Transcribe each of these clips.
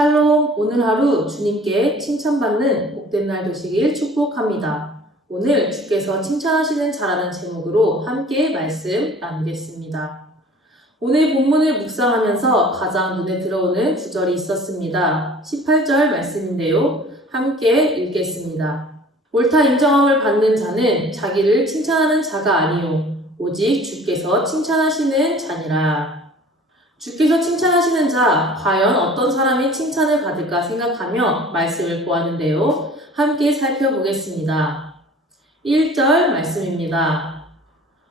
샬롬, 오늘 하루 주님께 칭찬받는 복된 날 되시길 축복합니다. 오늘 주께서 칭찬하시는 자라는 제목으로 함께 말씀 나누겠습니다. 오늘 본문을 묵상하면서 가장 눈에 들어오는 구절이 있었습니다. 18절 말씀인데요. 함께 읽겠습니다. 옳다 인정함을 받는 자는 자기를 칭찬하는 자가 아니요 오직 주께서 칭찬하시는 자니라. 주께서 칭찬하시는 자, 과연 어떤 사람이 칭찬을 받을까 생각하며 말씀을 보았는데요. 함께 살펴보겠습니다. 1절 말씀입니다.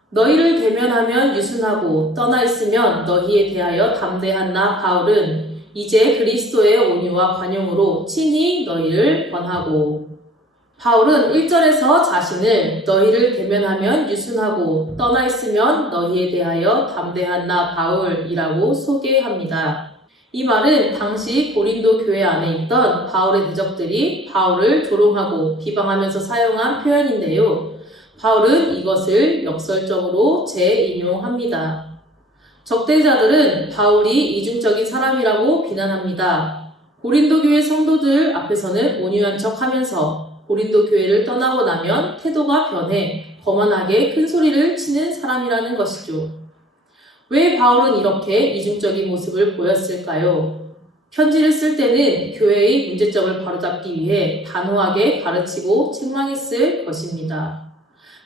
너희를 대면하면 유순하고 떠나 있으면 너희에 대하여 담대한 나 바울은 이제 그리스도의 온유와 관용으로 친히 너희를 권하고. 바울은 1절에서 자신을 너희를 대면하면 유순하고 떠나 있으면 너희에 대하여 담대한 나 바울이라고 소개합니다. 이 말은 당시 고린도 교회 안에 있던 바울의 대적들이 바울을 조롱하고 비방하면서 사용한 표현인데요. 바울은 이것을 역설적으로 재인용합니다. 적대자들은 바울이 이중적인 사람이라고 비난합니다. 고린도 교회 성도들 앞에서는 온유한 척하면서 고린도 교회를 떠나고 나면 태도가 변해 거만하게 큰 소리를 치는 사람이라는 것이죠. 왜 바울은 이렇게 이중적인 모습을 보였을까요? 편지를 쓸 때는 교회의 문제점을 바로잡기 위해 단호하게 가르치고 책망했을 것입니다.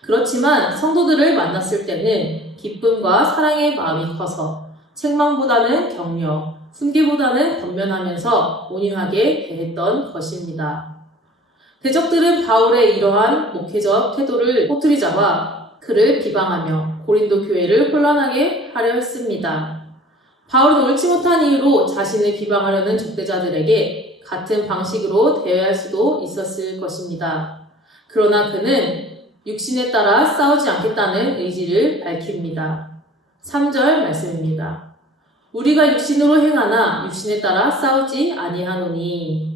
그렇지만 성도들을 만났을 때는 기쁨과 사랑의 마음이 커서 책망보다는 격려, 훈계보다는 권면하면서 온유하게 대했던 것입니다. 대적들은 바울의 이러한 목회적 태도를 꼬투리 잡아 그를 비방하며 고린도 교회를 혼란하게 하려 했습니다. 바울은 옳지 못한 이유로 자신을 비방하려는 적대자들에게 같은 방식으로 대해할 수도 있었을 것입니다. 그러나 그는 육신에 따라 싸우지 않겠다는 의지를 밝힙니다. 3절 말씀입니다. 우리가 육신으로 행하나 육신에 따라 싸우지 아니하노니.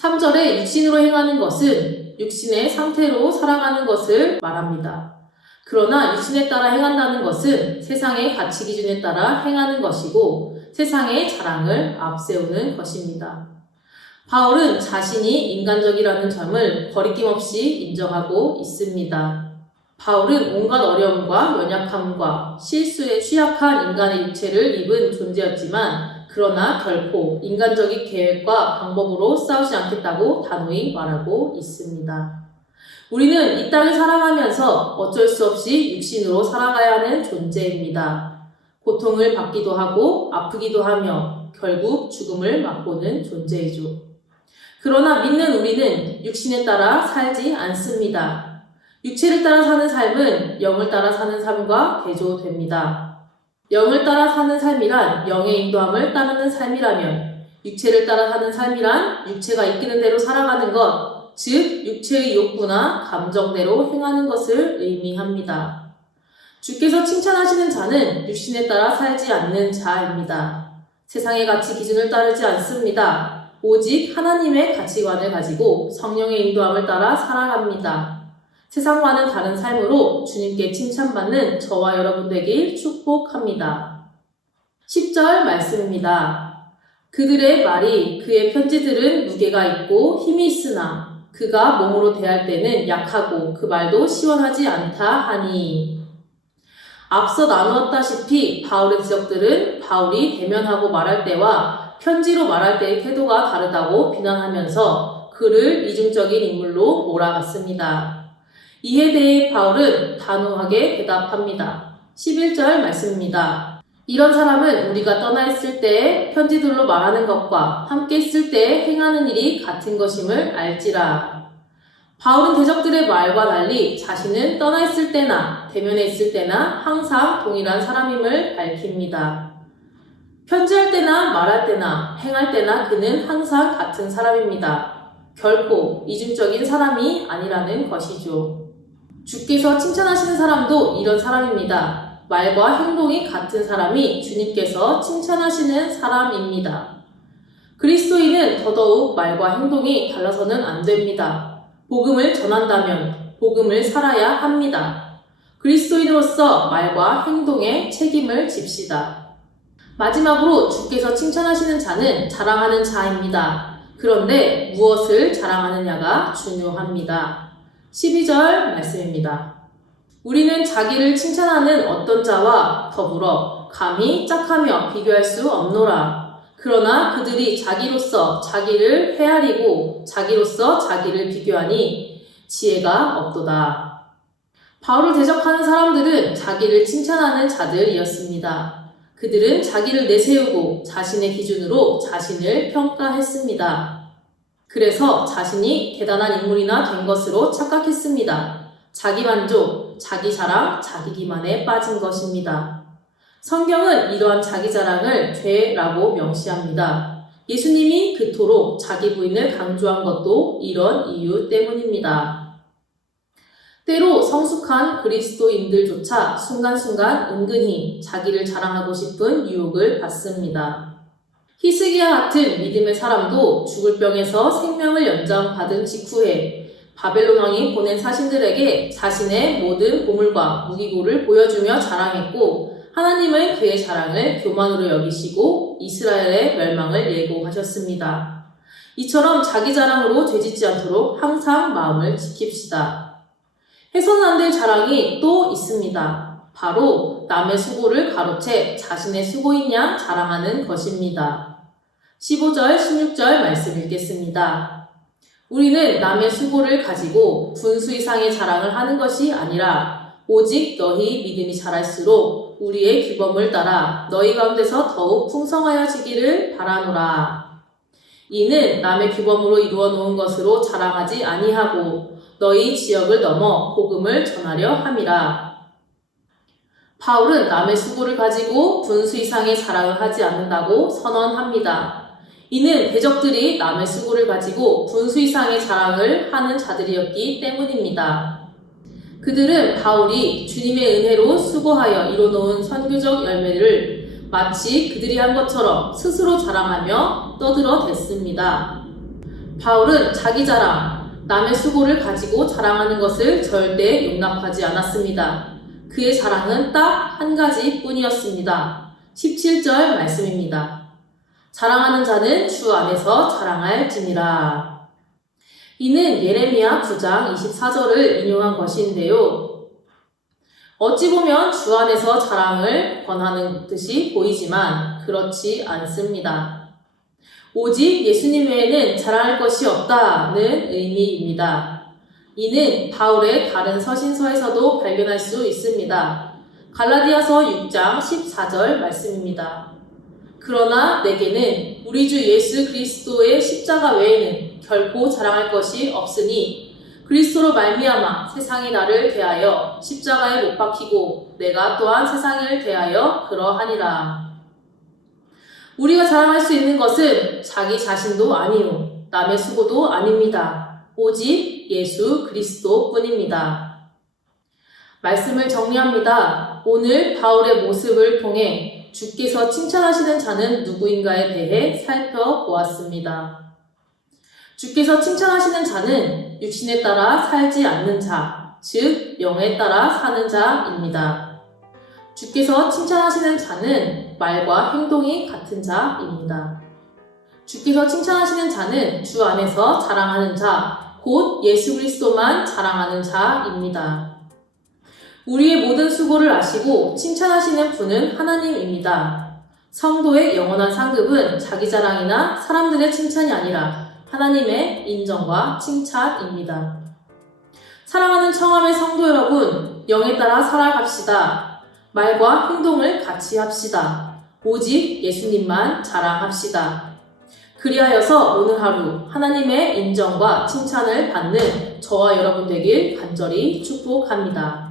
3절에 육신으로 행하는 것은 육신의 상태로 살아가는 것을 말합니다. 그러나 육신에 따라 행한다는 것은 세상의 가치 기준에 따라 행하는 것이고 세상의 자랑을 앞세우는 것입니다. 바울은 자신이 인간적이라는 점을 거리낌 없이 인정하고 있습니다. 바울은 온갖 어려움과 연약함과 실수에 취약한 인간의 육체를 입은 존재였지만 그러나 결코 인간적인 계획과 방법으로 싸우지 않겠다고 단호히 말하고 있습니다. 우리는 이 땅을 살아가면서 어쩔 수 없이 육신으로 살아가야 하는 존재입니다. 고통을 받기도 하고 아프기도 하며 결국 죽음을 맛보는 존재이죠. 그러나 믿는 우리는 육신에 따라 살지 않습니다. 육체를 따라 사는 삶은 영을 따라 사는 삶과 대조됩니다. 영을 따라 사는 삶이란 영의 인도함을 따르는 삶이라면 육체를 따라 사는 삶이란 육체가 이끄는 대로 살아가는 것, 즉 육체의 욕구나 감정대로 행하는 것을 의미합니다. 주께서 칭찬하시는 자는 육신에 따라 살지 않는 자입니다. 세상의 가치 기준을 따르지 않습니다. 오직 하나님의 가치관을 가지고 성령의 인도함을 따라 살아갑니다. 세상과는 다른 삶으로 주님께 칭찬받는 저와 여러분 되길 축복합니다. 10절 말씀입니다. 그들의 말이 그의 편지들은 무게가 있고 힘이 있으나 그가 몸으로 대할 때는 약하고 그 말도 시원하지 않다 하니. 앞서 나누었다시피 바울의 지적들은 바울이 대면하고 말할 때와 편지로 말할 때의 태도가 다르다고 비난하면서 그를 이중적인 인물로 몰아갔습니다. 이에 대해 바울은 단호하게 대답합니다. 11절 말씀입니다. 이런 사람은 우리가 떠나 있을 때에 편지들로 말하는 것과 함께 있을 때에 행하는 일이 같은 것임을 알지라. 바울은 대적들의 말과 달리 자신은 떠나 있을 때나 대면에 있을 때나 항상 동일한 사람임을 밝힙니다. 편지할 때나 말할 때나 행할 때나 그는 항상 같은 사람입니다. 결코 이중적인 사람이 아니라는 것이죠. 주께서 칭찬하시는 사람도 이런 사람입니다. 말과 행동이 같은 사람이 주님께서 칭찬하시는 사람입니다. 그리스도인은 더더욱 말과 행동이 달라서는 안 됩니다. 복음을 전한다면 복음을 살아야 합니다. 그리스도인으로서 말과 행동에 책임을 집시다. 마지막으로 주께서 칭찬하시는 자는 자랑하는 자입니다. 그런데 무엇을 자랑하느냐가 중요합니다. 12절 말씀입니다. 우리는 자기를 칭찬하는 어떤 자와 더불어 감히 짝하며 비교할 수 없노라. 그러나 그들이 자기로서 자기를 헤아리고 자기로서 자기를 비교하니 지혜가 없도다. 바울을 대적하는 사람들은 자기를 칭찬하는 자들이었습니다. 그들은 자기를 내세우고 자신의 기준으로 자신을 평가했습니다. 그래서 자신이 대단한 인물이나 된 것으로 착각했습니다. 자기 만족, 자기 자랑, 자기 기만에 빠진 것입니다. 성경은 이러한 자기 자랑을 죄라고 명시합니다. 예수님이 그토록 자기 부인을 강조한 것도 이런 이유 때문입니다. 때로 성숙한 그리스도인들조차 순간순간 은근히 자기를 자랑하고 싶은 유혹을 받습니다. 히스기야 같은 믿음의 사람도 죽을 병에서 생명을 연장받은 직후에 바벨론 왕이 보낸 사신들에게 자신의 모든 보물과 무기고를 보여주며 자랑했고 하나님은 그의 자랑을 교만으로 여기시고 이스라엘의 멸망을 예고하셨습니다. 이처럼 자기 자랑으로 죄짓지 않도록 항상 마음을 지킵시다. 해서는 안 될 자랑이 또 있습니다. 바로 남의 수고를 가로채 자신의 수고인 양 자랑하는 것입니다. 15절, 16절 말씀 읽겠습니다. 우리는 남의 수고를 가지고 분수 이상의 자랑을 하는 것이 아니라 오직 너희 믿음이 자랄수록 우리의 규범을 따라 너희 가운데서 더욱 풍성하여지기를 바라노라. 이는 남의 규범으로 이루어 놓은 것으로 자랑하지 아니하고 너희 지역을 넘어 복음을 전하려 함이라. 바울은 남의 수고를 가지고 분수 이상의 자랑을 하지 않는다고 선언합니다. 이는 대적들이 남의 수고를 가지고 분수 이상의 자랑을 하는 자들이었기 때문입니다. 그들은 바울이 주님의 은혜로 수고하여 이뤄놓은 선교적 열매를 마치 그들이 한 것처럼 스스로 자랑하며 떠들어댔습니다. 바울은 자기 자랑, 남의 수고를 가지고 자랑하는 것을 절대 용납하지 않았습니다. 그의 자랑은 딱 한 가지 뿐이었습니다. 17절 말씀입니다. 자랑하는 자는 주 안에서 자랑할지니라. 이는 예레미야 9장 24절을 인용한 것인데요. 어찌 보면 주 안에서 자랑을 권하는 듯이 보이지만 그렇지 않습니다. 오직 예수님 외에는 자랑할 것이 없다는 의미입니다. 이는 바울의 다른 서신서에서도 발견할 수 있습니다. 갈라디아서 6장 14절 말씀입니다. 그러나 내게는 우리 주 예수 그리스도의 십자가 외에는 결코 자랑할 것이 없으니 그리스도로 말미암아 세상이 나를 대하여 십자가에 못 박히고 내가 또한 세상을 대하여 그러하니라. 우리가 자랑할 수 있는 것은 자기 자신도 아니요 남의 수고도 아닙니다. 오직 예수 그리스도 뿐입니다. 말씀을 정리합니다. 오늘 바울의 모습을 통해 주께서 칭찬하시는 자는 누구인가에 대해 살펴보았습니다. 주께서 칭찬하시는 자는 육신에 따라 살지 않는 자, 즉 영에 따라 사는 자입니다. 주께서 칭찬하시는 자는 말과 행동이 같은 자입니다. 주께서 칭찬하시는 자는 주 안에서 자랑하는 자, 곧 예수 그리스도만 자랑하는 자입니다. 우리의 모든 수고를 아시고 칭찬하시는 분은 하나님입니다. 성도의 영원한 상급은 자기 자랑이나 사람들의 칭찬이 아니라 하나님의 인정과 칭찬입니다. 사랑하는 청함의 성도 여러분, 영에 따라 살아갑시다. 말과 행동을 같이 합시다. 오직 예수님만 자랑합시다. 그리하여서 오늘 하루 하나님의 인정과 칭찬을 받는 저와 여러분 되길 간절히 축복합니다.